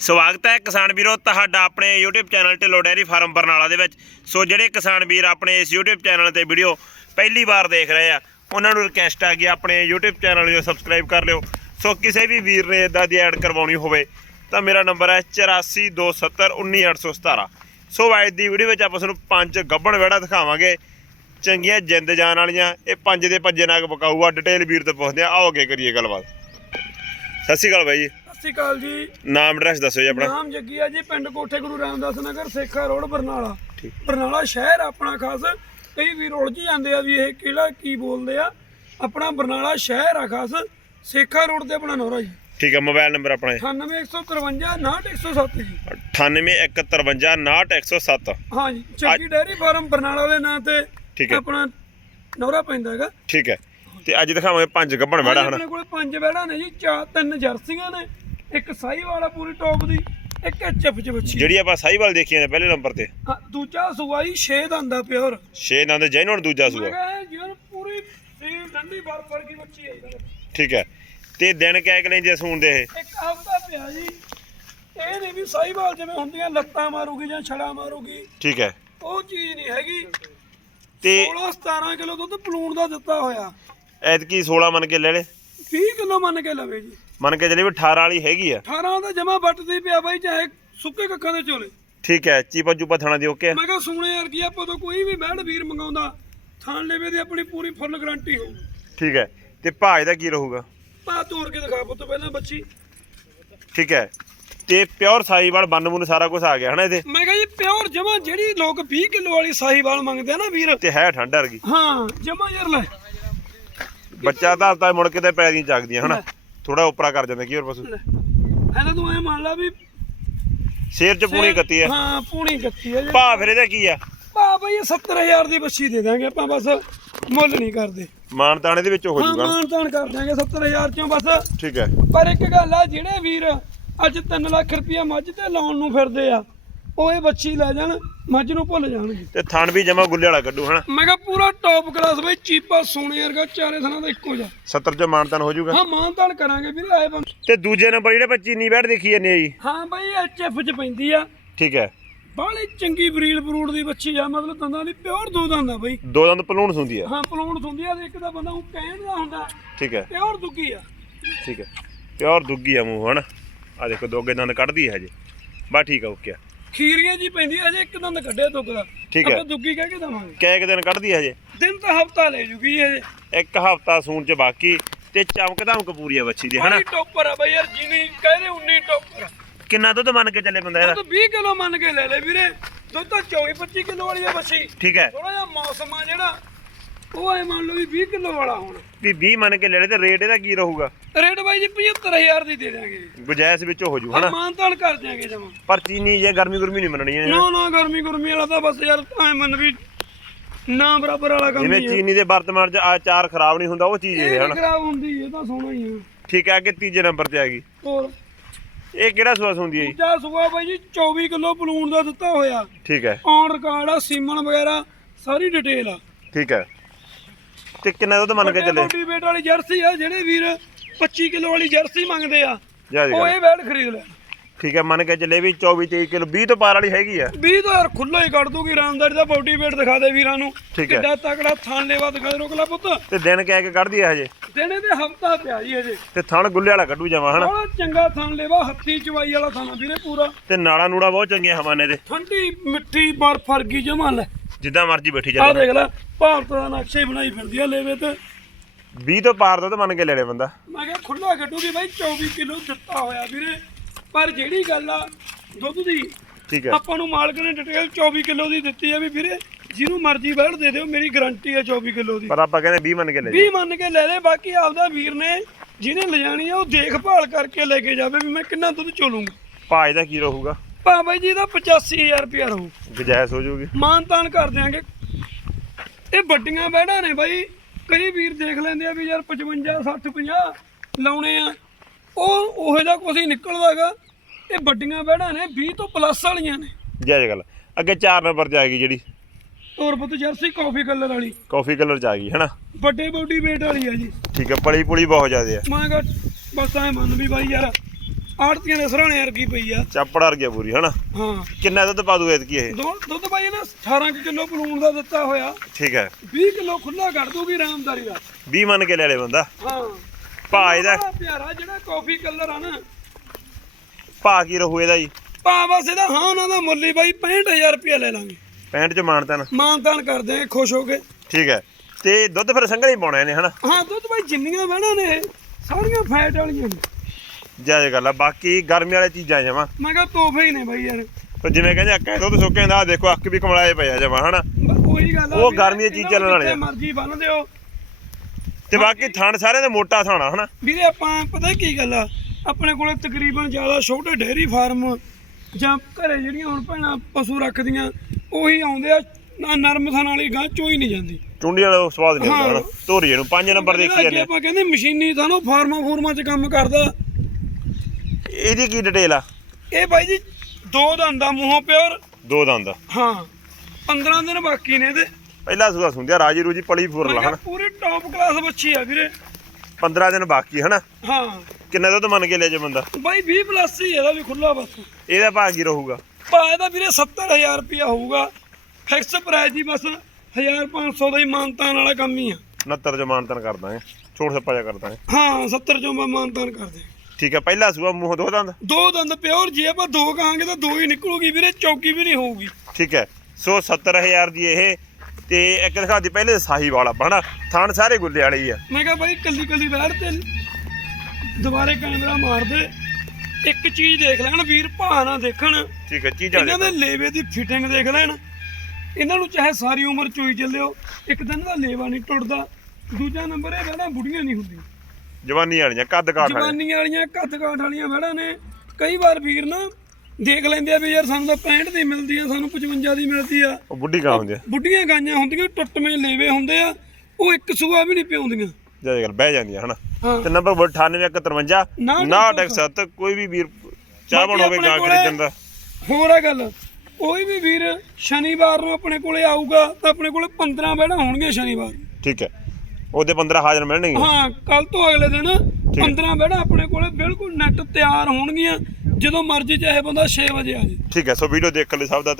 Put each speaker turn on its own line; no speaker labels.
ਸਵਾਗਤ ਹੈ ਕਿਸਾਨ ਵੀਰੋ ਤੁਹਾਡਾ ਆਪਣੇ YouTube channel Dhillon dairy farm Barnala ਦੇ ਵਿੱਚ। ਸੋ ਜਿਹੜੇ ਕਿਸਾਨ ਵੀਰ ਆਪਣੇ ਇਸ YouTube ਚੈਨਲ ਤੇ ਵੀਡੀਓ ਪਹਿਲੀ ਵਾਰ ਦੇਖ ਰਹੇ ਆ, ਉਹਨਾਂ ਨੂੰ ਰਿਕਵੈਸਟ ਆ ਕਿ ਆਪਣੇ YouTube ਚੈਨਲ ਨੂੰ ਸਬਸਕ੍ਰਾਈਬ ਕਰ ਲਿਓ। ਸੋ ਕਿਸੇ ਵੀ ਵੀਰ ਨੇ ਇਦਾਂ ਦੀ ਐਡ ਕਰਵਾਉਣੀ ਹੋਵੇ, ਤਾਂ ਮੇਰਾ ਨੰਬਰ ਹੈ 8427191817 ਸੋ ਅੱਜ ਦੀ ਵੀਡੀਓ ਵਿੱਚ ਆਪਾਂ ਤੁਹਾਨੂੰ ਪੰਜ ਗੱਬਣ ਵੜਾ ਦਿਖਾਵਾਂਗੇ। ਚੰਗੀਆਂ ਜਿੰਦ ਜਾਨ ਵਾਲੀਆਂ, ਇਹ ਪੰਜ ਦੇ ਪੰਜੇ ਨਾਗ ਬਕਾਊ ਡਿਟੇਲ ਵੀਰ ਤੋਂ ਪੁੱਛਦੇ ਆ। ਆਓ ਅੱਗੇ ਕਰੀਏ ਗੱਲਬਾਤ। ਸਤਿ ਸ਼੍ਰੀ ਅਕਾਲ ਬਾਈ ਜੀ।
ਸ਼੍ਰੀ ਅਕਾਲ ਜੀ।
ਨਾਮ ਐਡਰੈਸ ਦੱਸੋ ਜੀ ਆਪਣਾ।
ਨਾਮ ਜੱਗੀ ਆ ਜੀ ਪਿੰਡ ਕੋਠੇ ਗੁਰੂ ਰਾਮਦਾਸ ਨਗਰ ਸੇਖਾ ਰੋਡ ਬਰਨਾਲਾ।
ਠੀਕ।
ਬਰਨਾਲਾ ਸ਼ਹਿਰ ਆਪਣਾ ਖਾਸ। ਕਈ ਵੀਰ ਉਲਝ ਜਾਂਦੇ ਆ ਵੀ ਇਹ ਕਿਹੜਾ ਕੀ ਬੋਲਦੇ ਆ। ਆਪਣਾ ਬਰਨਾਲਾ ਸ਼ਹਿਰ ਆ ਖਾਸ। ਸੇਖਾ ਰੋਡ ਤੇ ਆਪਣਾ ਨੌਰਾ ਜੀ।
ਠੀਕ ਹੈ ਮੋਬਾਈਲ ਨੰਬਰ ਆਪਣਾ
9815 98107 ਜੀ।
9815598107
ਹਾਂ ਜੀ ਜੱਗੀ ਡੈਰੀ ਫਾਰਮ ਬਰਨਾਲਾ ਦੇ ਨਾਂ ਤੇ
ਠੀਕ ਹੈ।
ਆਪਣਾ ਨੌਰਾ ਪੈਂਦਾ ਹੈਗਾ।
ਠੀਕ ਹੈ। ਤੇ ਅੱਜ ਦਿਖਾਵਾਂਗੇ ਪੰਜ ਗੱਬਣ ਵੜਾ ਹਨਾ।
ਆਪਣੇ ਕੋਲ ਪੰਜ ਬੈੜਾਂ ਨੇ ਜੀ ਚਾਰ ਤਿੰਨ ਜਰਸੀਆਂ ਨੇ। ਇੱਕ ਸਾਈ ਵਾਲਾ ਪੂਰੀ ਟੌਪ ਦੀ ਇੱਕ ਐਚਐਫ ਚ ਬੱਚੀ
ਜਿਹੜੀ ਆਪਾਂ ਸਾਈਵਾਲ ਦੇਖੀਆਂ ਨੇ ਪਹਿਲੇ ਨੰਬਰ ਤੇ।
ਹਾਂ, ਦੂਜਾ ਸੂਆਈ 6 ਦੰਦਾ ਪਿਓਰ।
6 ਨੰਦ ਜੈਨੂਨ ਦੂਜਾ
ਮੈਂ
ਸੂਆ
ਪੂਰੀ ਠੰਡੀ ਬਰਫ ਵਰਗੀ ਬੱਚੀ।
ਠੀਕ ਹੈ। ਤੇ ਦਿਨ ਕਹਿ ਕੇ ਲੈਂਦੇ ਸੂਣ ਦੇ ਇਹ?
ਇੱਕ ਹਫਤਾ ਪਿਆ ਜੀ। ਇਹ ਨਹੀਂ ਵੀ ਸਾਈਵਾਲ ਜਿਵੇਂ ਹੁੰਦੀਆਂ ਲੱਤਾਂ ਮਾਰੂਗੀ ਜਾਂ ਛੜਾ ਮਾਰੂਗੀ।
ਠੀਕ ਹੈ।
ਉਹ ਚੀਜ਼ ਨਹੀਂ ਹੈਗੀ।
ਤੇ
16 17 ਕਿਲੋ ਦੁੱਧ ਪਲੂਣ ਦਾ ਦਿੱਤਾ ਹੋਇਆ।
ਐਤਕੀ 16 ਮੰਨ ਕੇ ਲੈ ਲੈ।
20 ਕਿਲੋ ਮੰਨ ਕੇ ਲਵੇ ਜੀ।
ਮੰਨ ਕੇ ਚੱਲੇ ਵੀ 18 ਵਾਲੀ ਹੈਗੀ ਆ।
18 ਦਾ ਜਮਾ ਵੱਟਦੀ ਪਿਆ ਬਾਈ ਚਾਹੇ ਸੁੱਕੇ ਕੱਖਾਂ ਦੇ ਝੋਲੇ।
ਠੀਕ ਹੈ ਚੀਪਾ ਚੂਪਾ ਥਾਣਾ ਦੀ ਓਕੇ
ਮੈਂ ਕਿਹਾ ਸੁਣੇ ਵਰਗੀ ਆਪਾਂ ਤੋਂ ਕੋਈ ਵੀ ਬੈੜ ਵੀਰ ਮੰਗਾਉਂਦਾ ਥਾਣ ਲੈਵੇ ਦੀ ਆਪਣੀ ਪੂਰੀ ਫੁੱਲ ਗਾਰੰਟੀ ਹੋਊ।
ਠੀਕ ਹੈ ਤੇ ਭਾਜ ਦਾ ਕੀ ਰਹੂਗਾ?
ਪਾ ਤੋੜ ਕੇ ਦਿਖਾ ਪੁੱਤ ਪਹਿਲਾਂ ਬੱਚੀ।
ਠੀਕ ਹੈ ਤੇ ਪਿਓਰ ਸਾਈਵਾਲ ਬੰਨ ਬੁੰਨ ਸਾਰਾ ਕੁਝ ਆ ਗਿਆ ਹਨਾ ਇਹਦੇ?
ਮੈਂ ਕਿਹਾ ਜੀ ਪਿਓਰ ਜਮਾ ਜਿਹੜੀ ਲੋਕ 20 ਕਿਲੋ ਵਾਲੀ ਸਾਹੀਵਾਲ ਮੰਗਦੇ ਆ ਨਾ ਵੀਰ।
ਤੇ ਹੈ ਠੰਡ ਵਰਗੀ।
ਹਾਂ ਜਮਾ ਯਾਰ ਲੈ।
ਬੱਚਾ ਧਰਤਾ ਮੁੜ ਕੇ ਤੇ ਪੈਰੀਂ ਚੱਕਦੀਆਂ ਹਨਾ? ਥੋੜਾ ਉਪਰਾ ਕਰ ਜਾਂਦਾ ਕੀ ਹੋਰ ਪਸ਼ੂ।
ਐਨਾ ਤੂੰ ਐ ਮੰਨ ਲਾ ਵੀ
ਸ਼ੇਰ ਚ ਪੂਣੀ ਕੱਤੀ ਹੈ
ਹਾਂ ਪੂਣੀ ਕੱਤੀ ਹੈ
ਭਾ ਫਿਰ ਇਹਦਾ ਕੀ ਆ
ਪਾ ਬਈ ਇਹ 70000 ਦੀ ਬੱਚੀ ਦੇ ਦਾਂਗੇ ਆਪਾਂ ਬਸ ਮੁੱਲ ਨਹੀਂ ਕਰਦੇ।
ਮਾਨ ਤਾਣੇ ਦੇ ਵਿੱਚ ਹੋ
ਹਾਂ
ਜਾਊਗਾ
ਮਾਨ ਤਾਨ ਕਰ ਦਾਂਗੇ 70000 ਚੋਂ ਬਸ।
ਠੀਕ ਹੈ
ਪਰ ਇੱਕ ਗੱਲ ਆ ਜਿਹੜੇ ਵੀਰ ਅੱਜ 3 ਲੱਖ ਰੁਪਇਆ ਮੱਝ ਤੇ ਲਾਉਣ ਨੂੰ ਫਿਰਦੇ ਆ ਉਹ ਇਹ ਬੱਚੀ ਲੈ ਜਾਣ ਮੱਝ ਨੂੰ ਭੁੱਲ ਜਾਣਗੇ।
ਤੇ ਥਣ ਵੀ ਜਮਾ ਗੁੱਲੇ ਵਾਲਾ ਕੱਢੂ ਹਨਾ?
ਮੈਂ ਕਿਹਾ ਪੂਰਾ ਟੌਪ ਕਲਾਸ ਬਈ ਚੀਪਾ ਸੋਨੇ ਵਰਗਾ ਚਾਰੇ ਥਣਾ ਦਾ ਇੱਕੋ ਜਿਹਾ।
70 ਚ ਮਾਨਤਾਨ ਹੋ ਜਾਊਗਾ।
ਹਾਂ ਮਾਨ ਤਾਨ ਕਰਾਂਗੇ ਵੀਰ ਆਏ ਬੰਦੇ।
ਤੇ ਦੂਜੇ ਨੰਬਰ ਜਿਹੜੇ ਬੱਚੀ ਨੀ ਬੈਠ ਦੇਖੀ ਜਾਂਦੇ ਆ ਜੀ?
ਹਾਂ ਬਈ ਐਚਐਫ ਚ ਪੈਂਦੀ ਆ।
ਠੀਕ ਹੈ।
ਬਾਹਲੀ ਚੰਗੀ ਬਰੀਡ ਬਰੂਡ ਦੀ ਬੱਚੀ ਆ ਮਤਲਬ ਦੰਦਾਂ ਦੀ ਪਿਓਰ ਦੋ ਦੰਦ ਆ ਬਈ।
ਦੋ ਦੰਦ ਪਲੂਣ ਹੁੰਦੀ ਆ।
ਹਾਂ ਪਲੂਣ ਹੁੰਦੀ ਆ ਤੇ ਇੱਕ ਦਾ ਬੰਦਾ ਉਹ ਕਹਿਣ ਦਾ ਹੁੰਦਾ
ਠੀਕ ਹੈ।
ਪਿਓਰ ਦੁੱਗੀ ਆ।
ਠੀਕ ਹੈ। ਪਿਓਰ ਦੁੱਗੀ ਆ ਮੂੰਹ ਹਨਾ? ਆ ਦੇਖੋ ਦੋ ਅੱਗੇ ਦੰਦ ਕੱਢਦੀ ਹੈ ਹਜੇ। ਬਾ ਠੀਕ ਆ ਓਕੇ ਆ।
ਖੀਰੀਆਂ ਜੀ ਪੈਂਦੀ ਆ ਜੇ ਇੱਕ ਦੰਦ ਕੱਢਿਆ ਦੁੱਗ ਦਾ।
ਠੀਕ ਹੈ।
ਆਪਾਂ ਦੁੱਗੀ ਕਹਿ ਕੇ ਦਵਾਂਗੇ।
ਕੈ ਦਿਨ ਕੱਢਦੀ ਹੈ ਹਜੇ?
ਦਿਨ ਤਾਂ ਹਫਤਾ ਲੈ ਜੂਗੀ ਇਹ
ਇੱਕ ਹਫਤਾ ਸੂਣ ਚ ਬਾਕੀ ਤੇ ਚਮਕ ਧਮਕ ਪੂਰੀ ਆ ਬੱਚੀ ਦੀ ਹਨਾ?
ਬੜੀ ਟੋਪਰ ਆ ਬਈ ਯਾਰ ਜਿਨੀ ਕਹਦੇ 19 ਟੋਪਰ ਆ।
ਕਿੰਨਾ ਦੁੱਧ ਮੰਨ ਕੇ ਚੱਲੇ ਬੰਦਾ ਇਹਦਾ?
ਦੁੱਧ 20 ਕਿਲੋ ਮੰਨ ਕੇ ਲੈ ਲੈ ਵੀਰੇ। ਦੁੱਧ ਤਾਂ 24 25 ਕਿਲੋ ਵਾਲੀ ਆ ਬੱਚੀ।
ਠੀਕ ਹੈ।
ਥੋੜਾ ਜਿਹਾ ਮੌਸਮ ਆ ਜਿਹੜਾ ਉਹ ਐ ਮੰਨ ਲਓ ਵੀ 20 ਕਿਲੋ ਵਾਲਾ ਹੁਣ।
ਵੀ 20 ਮੰਨ ਕੇ ਲੈ ਲੈ ਤੇ ਰੇਟ ਇਹਦਾ ਕੀ ਰਹੂਗਾ?
ਰੇਟ ਬਾਈ ਜੀ 75000 ਦੀ ਦੇ ਦਿਆਂਗੇ।
ਗੁਜਾਇਸ਼ ਵਿੱਚ ਹੋ ਜੂ ਹਨਾ?
ਮਾਨਤਾਨ ਕਰ ਦਿਆਂਗੇ ਜਮਾ।
ਪਰ ਚੀਨੀ ਜੇ ਗਰਮੀ ਗੁਰਮੀ ਨਹੀਂ ਮੰਨਣੀ
ਨਾ ਨਾ ਗਰਮੀ ਗਰਮੀ ਵਾਲਾ ਤਾਂ ਬਸ ਯਾਰ ਐ ਮੰਨ ਵੀ ਨਾ ਬਰਾਬਰ ਵਾਲਾ ਕੰਮ
ਜਿਵੇਂ ਚੀਨੀ ਦੇ ਵਰਤਮਾਨ ਚ ਆ ਚਾਰ ਖਰਾਬ ਨਹੀਂ ਹੁੰਦਾ ਉਹ ਚੀਜ਼ ਇਹ ਹਨਾ?
ਖਰਾਬ ਹੁੰਦੀ ਇਹ ਤਾਂ ਸੋਹਣਾ ਹੀ ਆ।
ਠੀਕ ਹੈ ਕਿ ਤੀਜੇ ਨੰਬਰ ਤੇ ਆ ਗਈ।
ਹੋਰ?
ਇਹ ਕਿਹੜਾ ਸਵਾਸ ਹੁੰਦੀ ਹੈ ਜੀ?
ਦੂਜਾ ਸੂਆ ਬਾਈ ਜੀ 24 ਕਿਲੋ ਬਲੂਨ ਦਾ ਦਿੱਤਾ ਹੋਇਆ।
ਠੀਕ ਹੈ।
ਔਨ ਰਿਕਾਰਡ ਆ ਸੀਮਨ ਵਗੈਰਾ ਸਾਰੀ ਡਿਟੇਲ ਆ।
ਠੀਕ ਹੈ। ਤੇ ਕਿੰਨਾ ਦੁੱਧ ਮੰਨ ਕੇ ਚੱਲੇ?
ਵੱਡੀ ਵੇਟ ਵਾਲੀ ਜਰਸੀ ਆ ਜਿਹੜੇ ਵੀਰ 25 ਕਿਲੋ ਵਾਲੀ ਜਰਸੀ ਮੰਗਦੇ ਆ ਉਹ ਇਹ ਬੈਡ ਖਰੀਦ ਲੈ।
ਠੀਕ ਹੈ ਮੰਨ ਕੇ ਚੱਲੇ ਵੀ 24 23 ਕਿਲੋ 20 ਤੋਂ ਪਾਰ ਵਾਲੀ ਹੈਗੀ ਆ।
20 ਤਾਂ ਯਾਰ ਖੁੱਲਾ ਹੀ ਕੱਢ ਦੂਗੀ ਰਾਮਦਾਰੀ ਦਾ ਬੋਡੀ ਵੇਟ ਦਿਖਾ ਦੇ ਵੀਰਾਂ ਨੂੰ। ਕਿੱਡਾ ਤਕੜਾ ਥਾਂ ਲੈਵਾ ਦਿਖਾ ਦੇ ਰੋਕ ਲੈ ਪੁੱਤ।
ਤੇ ਦਿਨ ਕਹਿ ਕੇ ਕੱਢਦੀ ਆ ਹਜੇ?
ਦਿਨੇ ਤੇ ਹਫਤਾ ਪਿਆ ਜੀ ਅਜੇ
ਤੇ ਥਣ ਗੁੱਲੇ ਵਾਲਾ ਕੱਢੂ ਜਾਵਾ ਹਨਾ?
ਬੜਾ ਚੰਗਾ ਥਾਂ ਲੈਵਾ ਹੱਥੀ ਚਵਾਈ ਵਾਲਾ ਥਾਂ ਆ ਵੀਰੇ ਪੂਰਾ।
ਤੇ ਨਾਲਾ ਨੂੜਾ ਬਹੁਤ ਚੰਗੀਆਂ ਹਵਾਨੇ ਦੇ।
ਠੰਡੀ ਮਿੱਠੀ ਬਰਫ ਵਰਗੀ ਜਮਾ ਲੈ।
ਜਿੱਦਾਂ ਮਰਜ਼ੀ ਬੈਠੀ
ਆ ਦੇਖ ਲੈ ਭਾਰਤ ਦਾ ਨਕਸ਼ਾ ਹੀ ਬਣਾਈ ਫਿਰਦੀ ਆ ਲੈਵੇ ਤੇ।
20 ਤੋਂ ਪਾਰ ਦੁੱਧ ਮੰਨ ਕੇ ਲੈ ਲੈ ਬੰਦਾ।
ਮੈਂ ਕਿਹਾ ਖੁੱਲਾ ਕੱਢੂਗੀ ਬਾਈ 24 ਕਿਲੋ ਦਿੱਤਾ ਹੋਇਆ ਵੀਰੇ। ਪਰ ਜਿਹੜੀ ਗੱਲ ਆ ਦੁੱਧ ਦੀ
ਠੀਕ ਹੈ।
ਆਪਾਂ ਨੂੰ ਮਾਲਕ ਨੇ ਡਿਟੇਲ 24 ਕਿਲੋ ਦੀ ਦਿੱਤੀ ਆ ਵੀ ਵੀਰੇ ਜਿਹਨੂੰ ਮਰਜ਼ੀ ਬੈਠ ਦੇ ਦਿਓ ਮੇਰੀ ਗਾਰੰਟੀ ਆ 24 ਕਿਲੋ ਦੀ।
ਪਰ ਆਪਾਂ ਕਹਿੰਦੇ 20 ਮੰਨ ਕੇ ਲੈ
20 ਮੰਨ ਕੇ ਲੈ ਲੈ ਬਾਕੀ ਆਪਦਾ ਵੀਰ ਨੇ ਜਿਹਨੇ ਲਿਜਾਣੀ ਆ ਉਹ ਦੇਖਭਾਲ ਕਰਕੇ ਲੈ ਕੇ ਜਾਵੇ ਵੀ ਮੈਂ ਕਿੰਨਾ ਦੁੱਧ ਚੋਲੂੰਗਾ।
ਭਾਜ ਦਾ ਕੀ ਰਹੂਗਾ?
ਭਾ ਬਾਈ ਜੀ ਦਾ 85000 ਰੁਪਇਆ ਰਹੂ।
ਗੁਜਾਇਸ਼ ਹੋ ਜਾਊਗੀ।
ਮਾਨ ਤਾਨ ਕਰ ਦਿਆਂਗੇ। ਇਹ ਵੱਡੀਆਂ ਬੈੜਾਂ ਨੇ ਬਾਈ। ਕਈ ਵੀਰ ਦੇਖ ਲੈਂਦੇ ਆ ਵੀ ਯਾਰ 55 60 50 ਲਾਉਣੇ ਆ। ਉਹ ਉਹੋ ਜਿਹਾ ਕੁਛ ਹੀ ਨਿਕਲਦਾਗਾ ਇਹ ਵੱਡੀਆਂ ਬੈੜਾਂ ਨੇ 20 ਤੋਂ ਪਲੱਸ ਵਾਲੀਆਂ ਨੇ।
ਜੈ ਗੱਲ ਅੱਗੇ 4 ਨੰਬਰ ਤੇ ਆ ਗਈ ਜਿਹੜੀ।
ਤੋਰ ਪੁੱਤ ਜਰਸੀ ਕਾਫੀ ਕਲਰ ਵਾਲੀ।
ਕਾਫੀ ਕਲਰ ਚ ਆ ਗਈ ਹੈਨਾ?
ਵੱਡੇ ਬੋਡੀ weight ਵਾਲੀ ਆ ਜੀ।
ਠੀਕ ਹੈ ਪਲੀ ਪੁਲੀ ਬਹੁਤ ਜ਼ਿਆਦੇ ਆ।
ਮੈਂ ਕਿਹਾ ਬਸ ਐ ਮੰਨ ਵੀ ਬਾਈ ਯਾਰ ਆੜਤੀਆਂ ਦੇ ਸਰਾਣੇ ਵਰਗੀ ਪਈ ਆ।
ਚੱਪੜ ਵਰ ਗਿਆ ਪੂਰੀ ਹਨਾ?
ਹਾਂ।
ਕਿੰਨਾ ਦੁੱਧ ਪਾ ਦੂ ਐਤਕੀ ਇਹ?
ਦੋ ਦੁੱਧ ਬਾਈ ਇਹਨੇ 18 ਕਿਲੋ ਬਲੂਨ ਦਾ ਦਿੱਤਾ ਹੋਇਆ।
ਠੀਕ ਹੈ।
20 ਕਿਲੋ ਖੁੱਲਾ ਕੱਢ ਦੂਗੀ ਰਾਮਦਾਰੀ ਦਾ।
20 ਮੰਨ ਕੇ ਲੈ ਲੈ ਬੰਦਾ।
ਹਾਂ।
ਭਾ ਇਹਦਾ।
ਪਿਆਰਾ ਜਿਹੜਾ ਕਾਫੀ ਕਲਰ ਆ ਨਾ।
ਭਾ ਕੀ ਰਹੂ ਇਹਦਾ ਜੀ?
ਪਾ ਬਸ ਇਹਦਾ ਹਾਂ ਉਹਨਾਂ ਦਾ ਮੁੱਲ ਹੀ ਬਾਈ 65000 ਰੁਪਇਆ ਲੈ ਲਾਂਗੇ।
65 ਚ
ਮਾਨਤਾਨ ਕਰਦੇ ਆ ਖੁਸ਼ ਹੋ ਕੇ।
ਠੀਕ ਹੈ। ਤੇ ਦੁੱਧ ਫਿਰ ਸੰਘਣਾ ਹੀ ਪਾਉਣਾ ਇਹਨੇ ਹਨਾ?
ਹਾਂ ਦੁੱਧ ਬਾਈ ਜਿੰਨੀਆਂ ਬਹਿਣਾ ਨੇ ਸਾਰੀਆਂ ਫੈਟ ਵਾਲੀਆਂ ਨੇ।
ਜਾਇਜ਼ ਗੱਲ ਆ ਬਾਕੀ ਗਰਮੀ ਵਾਲੇ ਚੀਜ਼ਾਂ ਜਮਾ
ਮੈਂ ਕਿਹਾ ਤੋਹਫੇ ਹੀ ਨੇ ਬਾਈ ਯਾਰ।
ਪਰ ਜਿਵੇਂ ਕਹਿੰਦੇ ਅੱਕੇ ਦੁੱਧ ਸੁੱਕੇ ਦਾ ਦੇਖੋ ਅੱਕ ਵੀ ਕਮਲਾਏ ਪਏ ਆ ਜਮਾ ਹਨਾ?
ਉਹੀ ਗੱਲ ਆ
ਉਹ
ਵੀ
ਗਰਮੀ ਦੀ ਚੀਜ਼
ਇਹਨਾਂ ਨੂੰ। ਜਿੱਥੇ ਮਰਜ਼ੀ ਬੰਨ ਦਿਓ।
ਤੇ ਬਾਕੀ ਥਣ ਸਾਰਿਆਂ ਦੇ ਮੋਟਾ ਥਾਣਾ ਹਨਾ?
ਵੀਰੇ ਆਪਾਂ ਪਤਾ ਕੀ ਗੱਲ ਆ? ਆਪਣੇ ਕੋਲੇ ਤਕਰੀਬਨ ਜ਼ਿਆਦਾ ਛੋਟੇ ਡੇਅਰੀ ਫਾਰਮ ਜਾਂ ਘਰੇ ਜਿਹੜੀਆਂ ਹੁਣ ਭੈਣਾਂ ਪਸ਼ੂ ਰੱਖਦੀਆਂ ਉਹੀ ਆਉਂਦੇ ਆ ਨਾ ਨਰਮ ਥਣ ਵਾਲੀ ਗਾਂ ਚੋਈ ਨਹੀਂ ਜਾਂਦੀ।
ਚੁੰਡੀ ਵਾਲਾ ਸਵਾਦ ਨਹੀਂ ਹੁੰਦਾ। ਹਨਾ? ਧੋਰੀਏ ਨੂੰ 5 ਨੰਬਰ ਦੇਖੀ
ਜਿਹੜਾ ਅੱਗੇ
ਜਾਂਦੇ ਆ।
ਆਪਾਂ ਕਹਿੰਦੇ ਮਸ਼ੀਨੀ ਥਣ ਉਹ ਫਾਰਮਾਂ ਫੂਰਮਾਂ 'ਚ ਕੰਮ ਕਰਦਾ।
ਇਹਦੀ ਕੀ ਡਿਟੇਲ ਆ?
ਇਹ ਬਾਈ ਜੀ ਦੋ ਦੰਦ ਦਾ ਮੂੰਹੋਂ ਪਿਓਰ।
ਦੋ ਦੰਦ
ਹਾਂ 15 ਦਿਨ ਬਾਕੀ ਨੇ ਇਹਦੇ।
ਪਹਿਲਾ ਸੂਆ ਸੁੰਦਿਆ ਰਾਜੀ ਰੂਜੀ ਪਲੀ ਫੁਰ ਲਾ ਹਨਾ?
ਪੂਰੀ ਟੌਪ ਕਲਾਸ ਬੱਚੀ ਆ ਵੀਰੇ।
15 ਦਿਨ ਬਾਕੀ ਹਨਾ?
ਹਾਂ।
ਕਿੰਨਾ ਦੁੱਧ ਮੰਨ ਕੇ ਲੈ ਜੇ ਬੰਦਾ?
ਬਾਈ 20 ਪਲੱਸ ਹੀ ਇਹਦਾ ਵੀ ਖੁੱਲਾ ਬਸ।
ਇਹਦਾ ਭਾਅ ਕੀ ਰਹੂਗਾ?
ਭਾ ਇਹਦਾ ਵੀਰੇ 70000 ਰੁਪਇਆ ਹੋਊਗਾ। ਫਿਕਸ ਪ੍ਰਾਈਸ ਦੀ ਬਸ 1500 ਦਾ ਹੀ ਮਾਨਤਾਨ ਵਾਲਾ ਕੰਮ ਹੀ ਆ।
69 ਚ ਮਾਨਤਨ ਕਰ ਦਾਂਗੇ ਛੋਟ ਸੱਪਾ ਜਾ ਕਰ ਦਾਂਗੇ
ਹਾਂ 70 ਚੋਂ ਮੈਂ ਮਾਨਤਾਨ ਕਰਦੇ
ਠੀਕ ਹੈ ਪਹਿਲਾ ਸੂਆ ਮੂੰਹ ਦੋ ਦੰਦ?
ਦੋ ਦੰਦ ਪਿਓਰ ਜੇ ਆਪਾਂ ਦੋ ਕਹਾਂਗੇ ਤਾਂ ਦੋ ਹੀ ਨਿਕਲੂਗੀ ਵੀਰੇ ਚੌਕੀ ਵੀ ਨਹੀਂ ਹੋਊਗੀ।
ਠੀਕ ਹੈ ਸੋ 70000 ਦੀ ਇਹ ਤੇ ਇੱਕ ਦਿਖਾਤੀ ਪਹਿਲੇ ਸਾਹੀ ਵਾਲਾ ਹਨਾ? ਥਣ ਸਾਰੇ ਗੁੱਲੇ ਵਾਲੇ ਹੀ ਆ।
ਮੈਂ ਕਿਹਾ ਬਾਈ ਕੱਲੀ ਕੱਲੀ ਬੈਠ ਤੇ ਦੁਬਾਰੇ ਕੈਮਰਾ ਮਾਰ ਦੇ। ਇੱਕ ਚੀਜ਼ ਦੇਖ ਲੈਣ ਵੀਰ ਭਾ ਨਾ ਦੇਖਣ।
ਠੀਕ ਹੈ ਚੀਜ਼ਾਂ
ਇਹਨਾਂ
ਦੇ
ਦੇ ਲੇਵੇ ਦੀ ਫਿਟਿੰਗ ਦੇਖ ਲੈਣ। ਇਹਨਾਂ ਨੂੰ ਚਾਹੇ ਸਾਰੀ ਉਮਰ ਚੋਈ ਚੱਲਿਓ ਇੱਕ ਦਿਨ ਦਾ ਲੇਵਾ ਨਹੀਂ ਟੁੱਟਦਾ। ਦੂਜਾ ਨੰਬਰ ਇਹ ਬਹਿਣਾ ਬੁੜੀਆਂ ਨਹੀਂ ਹੁੰਦੀਆਂ।
ਜਵਾਨੀ ਵਾਲੀਆਂ ਕੱਦ ਕਾਠ ਵਾਲੀਆਂ।
ਜਵਾਨੀ ਵਾਲੀਆਂ ਕੱਦ ਕਾਠ ਵਾਲੀਆਂ ਬਹਿਣਾ ਨੇ। ਕਈ ਵਾਰ ਵੀਰ ਨਾ ਦੇਖ ਲੈਂਦੇ ਆ ਵੀ ਯਾਰ ਸਾਨੂੰ ਤਾਂ 65 ਦੀ ਮਿਲਦੀ ਆ ਸਾਨੂੰ 55 ਦੀ ਮਿਲਦੀ ਆ।
ਉਹ ਬੁੱਢੀ ਕਾਂ ਹੁੰਦੀ ਆ
ਬੁੱਢੀਆਂ ਗਾਈਆਂ ਹੁੰਦੀਆਂ ਟੁੱਟਵੇਂ ਲੇਵੇ ਹੁੰਦੇ ਆ ਉਹ ਇੱਕ ਸੂਆ ਵੀ ਨਹੀਂ ਪਿਉਂਦੀਆਂ।
ਜਦ ਗੱਲ ਬਹਿ ਜਾਂਦੀਆਂ ਹਨਾ? ਤੇ ਨੰਬਰ 9853
ਨਾ
987 ਕੋਈ ਵੀ ਵੀਰ ਚਾਹ
ਬਾਕੀ
ਬਣਾਵੇ
ਆਪਣੇ
ਗਾਂ ਖਰੀਦਣ ਦਾ।
ਹੋਰ ਆ ਗੱਲ ਕੋਈ ਵੀ ਵੀਰ ਸ਼ਨੀਵਾਰ ਨੂੰ ਆਪਣੇ ਕੋਲੇ ਆਊਗਾ ਤਾਂ ਆਪਣੇ ਕੋਲੇ 15 ਬਹਿਣਾ ਹੋਣਗੀਆਂ ਸ਼ਨੀਵਾਰ
ਠੀਕ ਹੈ। ਉਹਦੇ 15 ਹਾਜ਼ਰ ਮਿਲਣਗੇ
ਹਾਂ ਕੱਲ ਤੋਂ ਅਗਲੇ ਦਿਨ
ਹੈ।
15 ਬਹਿਣਾ ਆਪਣੇ ਕੋਲੇ ਬਿਲਕੁਲ ਨੈਟ ਤਿਆਰ ਹੋਣਗੀਆਂ ਜਦੋਂ ਮਰਜ਼ੀ ਚਾਹੇ ਬੰਦਾ 6 ਵਜੇ ਆ ਜੇ
ਠੀਕ ਹੈ ਸੋ ਵੀਡੀਓ ਦੇਖਣ ਲਈ ਸਭ ਦਾ